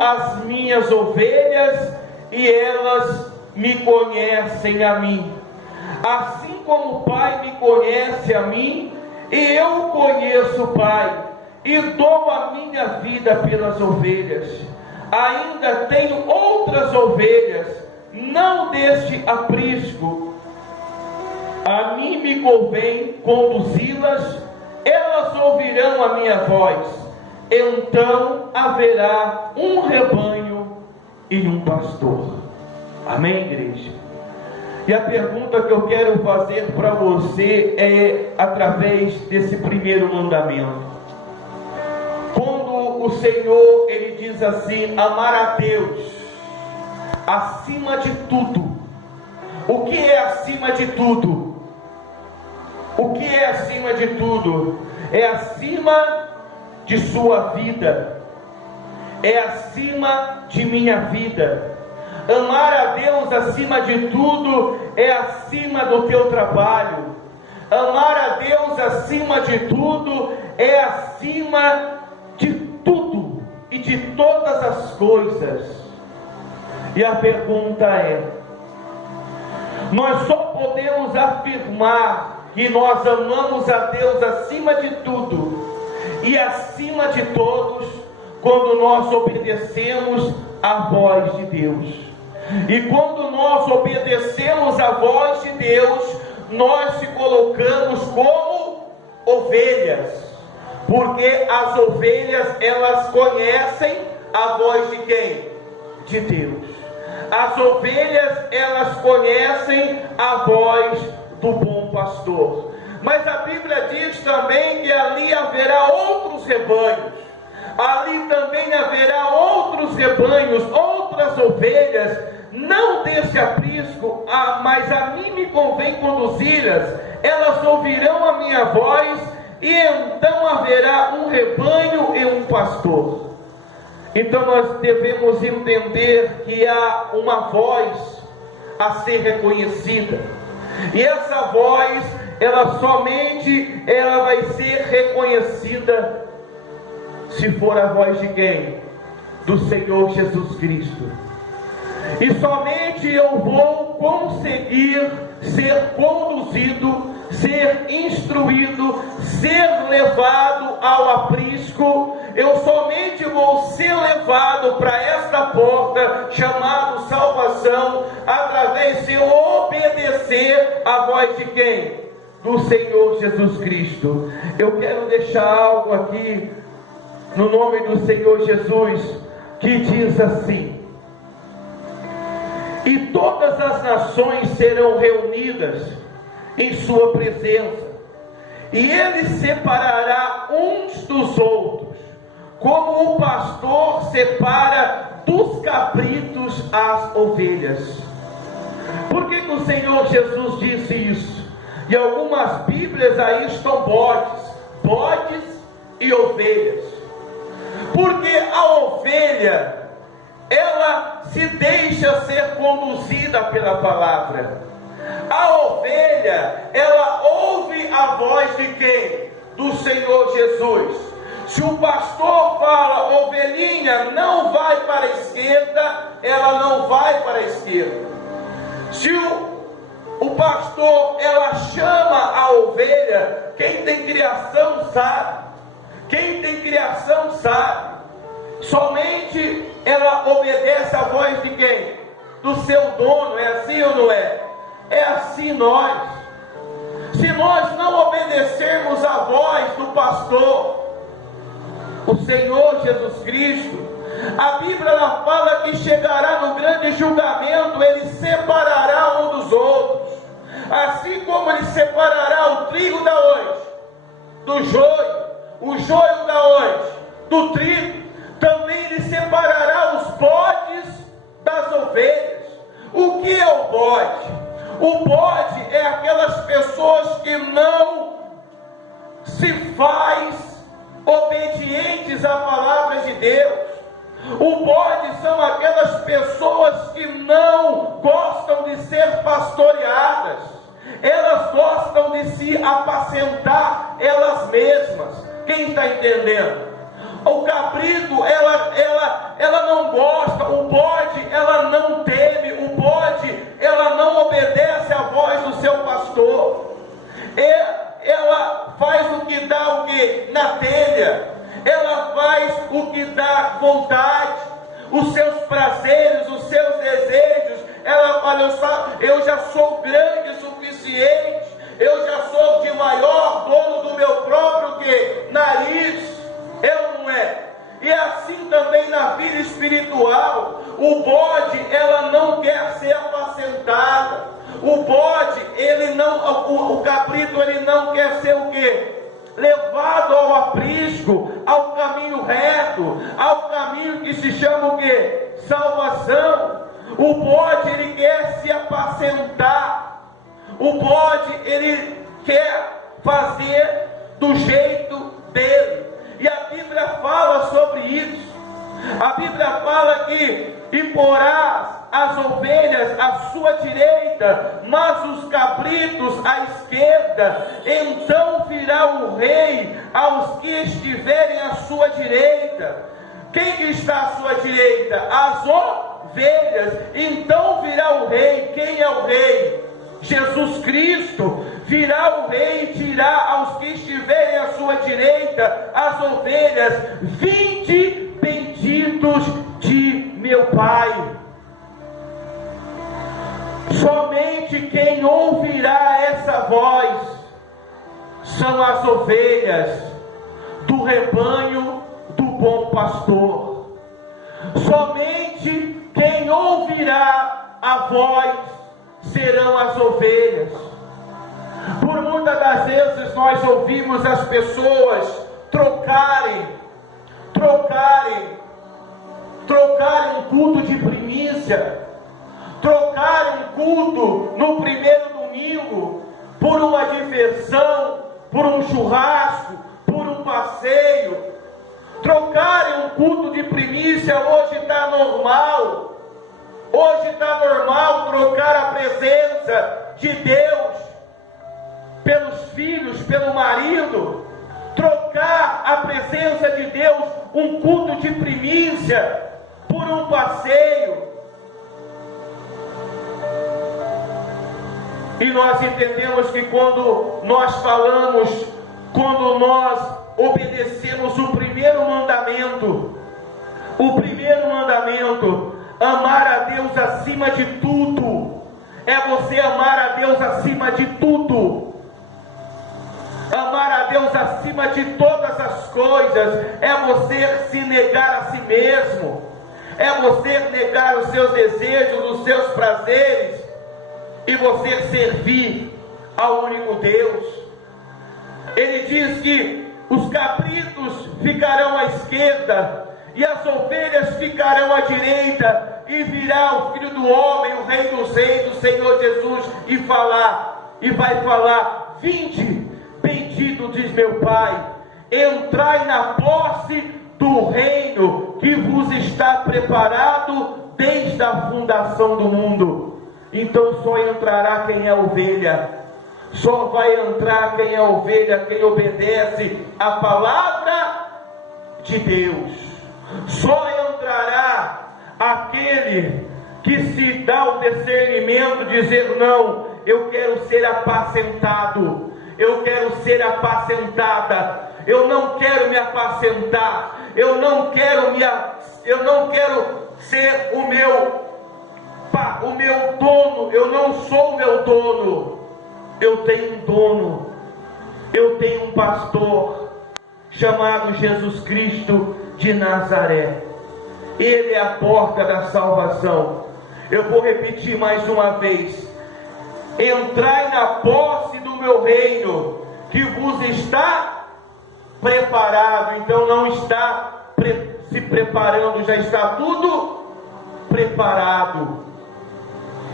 as minhas ovelhas e elas me conhecem a mim. Assim como o Pai me conhece a mim, e eu conheço o Pai, e dou a minha vida pelas ovelhas. Ainda tenho outras ovelhas, não deste aprisco. A mim me convém conduzi-las, elas ouvirão a minha voz. Então haverá um rebanho e um pastor. Amém, igreja? E a pergunta que eu quero fazer para você é através desse primeiro mandamento. Quando o Senhor, Ele diz assim, amar a Deus acima de tudo. O que é acima de tudo? O que é acima de tudo? É acima de sua vida. É acima de minha vida. Amar a Deus acima de tudo é acima do teu trabalho. Amar a Deus acima de tudo é acima de tudo e de todas as coisas. E a pergunta é: nós só podemos afirmar que nós amamos a Deus acima de tudo e acima de todos quando nós obedecemos a voz de Deus. E quando nós obedecemos a voz de Deus, nós se colocamos como ovelhas, porque as ovelhas, elas conhecem a voz de quem? De Deus. As ovelhas, elas conhecem a voz do bom pastor. Mas a Bíblia diz também que ali haverá outros rebanhos. Ali também haverá outros rebanhos, outras ovelhas, não deste aprisco, mas a mim me convém conduzi-las. Elas ouvirão a minha voz, e então haverá um rebanho e um pastor. Então nós devemos entender que há uma voz a ser reconhecida, e essa voz, ela vai ser reconhecida se for a voz de quem? Do Senhor Jesus Cristo. E somente eu vou conseguir ser conduzido, ser instruído, ser levado ao aprisco. Eu somente vou ser levado para esta porta chamada salvação através de eu obedecer a voz de quem? Do Senhor Jesus Cristo. Eu quero deixar algo aqui no nome do Senhor Jesus que diz assim: e todas as nações serão reunidas em sua presença, e ele separará uns dos outros, como o pastor separa dos cabritos as ovelhas. Por que o Senhor Jesus disse isso? E algumas Bíblias aí estão bodes e ovelhas. Porque a ovelha, ela se deixa ser conduzida pela palavra. A ovelha, ela ouve a voz de quem? Do Senhor Jesus. Se o pastor fala, ovelhinha, não vai para a esquerda, ela não vai para a esquerda. Se o pastor, ela chama a ovelha, quem tem criação sabe. Quem tem criação sabe. Somente ela obedece a voz de quem? Do seu dono. É assim ou não é? É assim nós. Se nós não obedecermos a voz do pastor, o Senhor Jesus Cristo, a Bíblia ela fala que chegará no grande julgamento, ele separará um dos outros. Assim como ele separará o trigo da onde? Do joio. O joio da onde? Do trigo. Também ele separará os bodes das ovelhas. O que é o bode? O bode é aquelas pessoas que não se faz obedientes à palavra de Deus. O bode são aquelas pessoas que não gostam de ser pastoreadas. Elas gostam de se apacentar elas mesmas. Quem está entendendo? O cabrito, ela não vontade, os seus prazeres, os seus desejos. Ela fala: eu já sou grande o suficiente, eu já sou de maior dono do meu próprio nariz. Não é? E assim também na vida espiritual, o bode, ela não quer ser apacentada. O bode, o cabrito, ele não quer ser o quê? Levado ao aprisco, ao caminho reto, ao caminho que se chama o quê? Salvação. O bode, ele quer se apacentar. O bode, ele quer fazer do jeito dele. E a Bíblia fala sobre isso. A Bíblia fala que: e porás as ovelhas à sua direita, mas os cabritos à esquerda. Então virá o rei aos que estiverem à sua direita. Quem que está à sua direita? As ovelhas. Então virá o rei. Quem é o rei? Jesus Cristo. Virá o rei e dirá aos que estiverem à sua direita, as ovelhas: vinde, benditos de meu Pai. Somente quem ouvirá essa voz são as ovelhas do rebanho do bom pastor. Somente quem ouvirá a voz serão as ovelhas. Por muitas das vezes nós ouvimos as pessoas trocarem um culto de primícia, trocarem um culto no primeiro domingo por uma diversão, por um churrasco, por um passeio. Trocarem um culto de primícia hoje está normal. Hoje está normal trocar a presença de Deus pelos filhos, pelo marido. Trocar a presença de Deus, um culto de primícia, por um passeio. E nós entendemos que quando nós falamos, quando nós obedecemos o primeiro mandamento, amar a Deus acima de tudo, é você amar a Deus acima de tudo. Amar a Deus acima de todas as coisas é você se negar a si mesmo, é você negar os seus desejos, os seus prazeres, e você servir ao único Deus. Ele diz que os cabritos ficarão à esquerda e as ovelhas ficarão à direita, e virá o Filho do Homem, o Rei dos Reis, o Senhor Jesus, e vai falar: vinde, bendito diz meu Pai, entrai na posse do reino que vos está preparado desde a fundação do mundo. Então só entrará quem é ovelha, só vai entrar quem é ovelha, quem obedece a palavra de Deus. Só entrará aquele que se dá o discernimento de dizer: não, eu quero ser apacentado, eu quero ser apacentada, eu não quero me apacentar, eu não quero ser o meu dono, eu não sou o meu dono, eu tenho um dono, eu tenho um pastor chamado Jesus Cristo de Nazaré. Ele é a porta da salvação. Eu vou repetir mais uma vez: entrai na posse do meu reino que vos está preparado. Então não está se preparando, já está tudo preparado.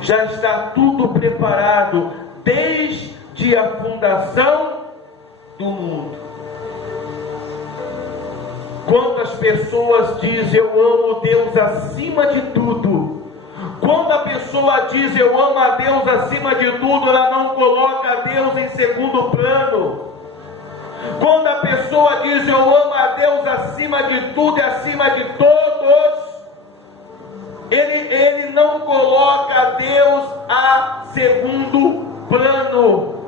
Já está tudo preparado desde a fundação do mundo. Quantas pessoas dizem: eu amo Deus acima de tudo. Quando a pessoa diz: eu amo a Deus acima de tudo, ela não coloca a Deus em segundo plano. Quando a pessoa diz: eu amo a Deus acima de tudo e acima de todos, ele não coloca Deus a segundo plano.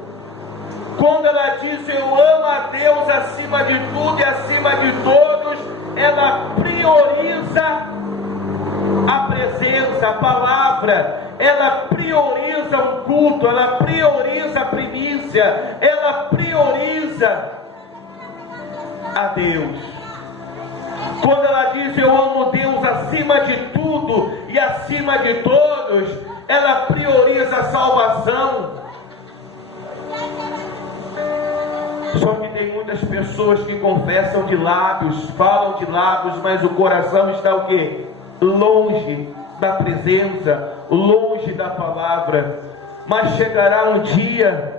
Quando ela diz: eu amo a Deus acima de tudo e acima de todos, ela prioriza prioriza a presença, a palavra, ela prioriza o culto, ela prioriza a primícia, ela prioriza a Deus. Quando ela diz eu amo Deus acima de tudo e acima de todos, ela prioriza a salvação. Só que tem muitas pessoas que confessam de lábios, falam de lábios, mas o coração está o quê? Longe da presença, longe da palavra. Mas chegará um dia,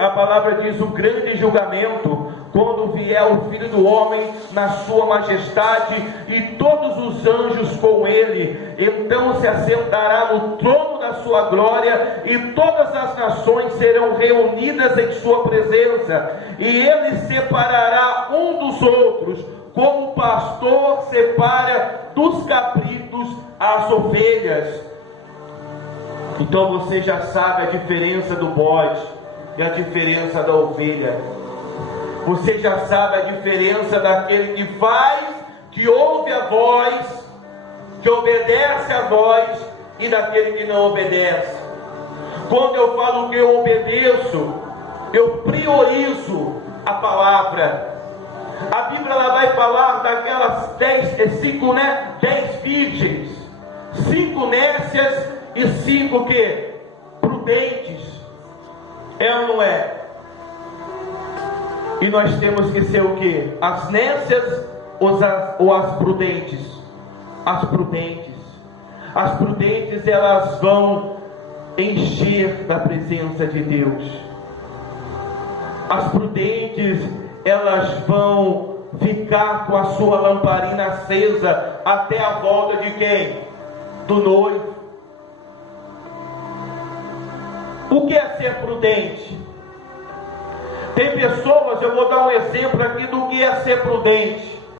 a palavra diz, o grande julgamento, quando vier o Filho do Homem na sua majestade e todos os anjos com ele, então se assentará no trono da sua glória e todas as nações serão reunidas em sua presença, e ele separará um dos outros, como o pastor separa dos cabritos as ovelhas. Então você já sabe a diferença do bode e a diferença da ovelha. Você já sabe a diferença daquele que faz, que ouve a voz, que obedece a voz, e daquele que não obedece. Quando eu falo que eu obedeço, eu priorizo a palavra. A Bíblia ela vai falar daquelas 10 virgens, 5 nécias e 5 que? Prudentes. É ou não é? E nós temos que ser o que? As nécias ou as prudentes? As prudentes. As prudentes, elas vão encher da presença de Deus. As prudentes, elas vão ficar com a sua lamparina acesa até a volta de quem? Do noivo. O que é ser prudente? Tem pessoas, eu vou dar um exemplo aqui do que é ser prudente.